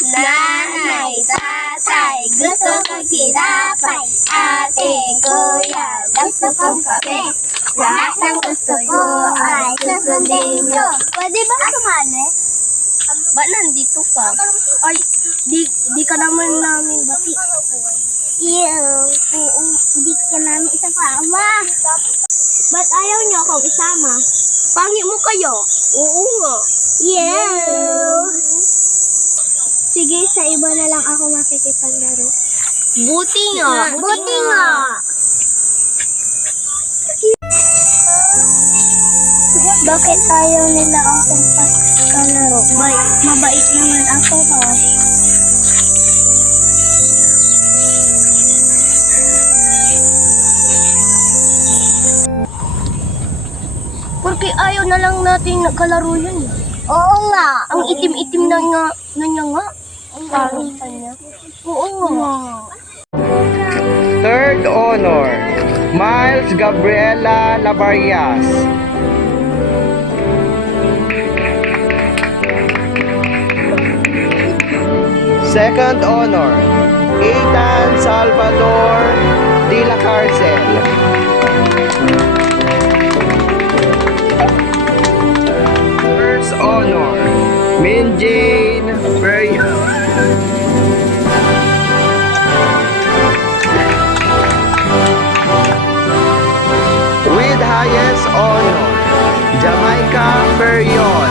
Nanay, tatay, gusto kong tinapay. Ate, kuya, gusto kong kape. Lahat ng gusto ko ay susundin nyo. Pwede ba sumali? Ba't nandito ka? Ay, di ka naman namin bati. Oo, di ka namin isasama. Ba't ayaw nyo akong isama? Pangit mo kayo? Oo nga. Sige, sa iba na lang ako makikipaglaro. Buti nga. Buti nga. Bakit ayaw nila akong kalaro? Mabait naman ako ha. Porque ayaw na lang natin kalaro yun. Oo nga. Ang itim-itim na niya nga. Ang parang kanya. Oo nga. Third honor, Miles Gabriela Labarias. Second honor, Ethan Salvador de la Carcel. First honor, Minjane Ferry. With highest honor, Jamaica Periol.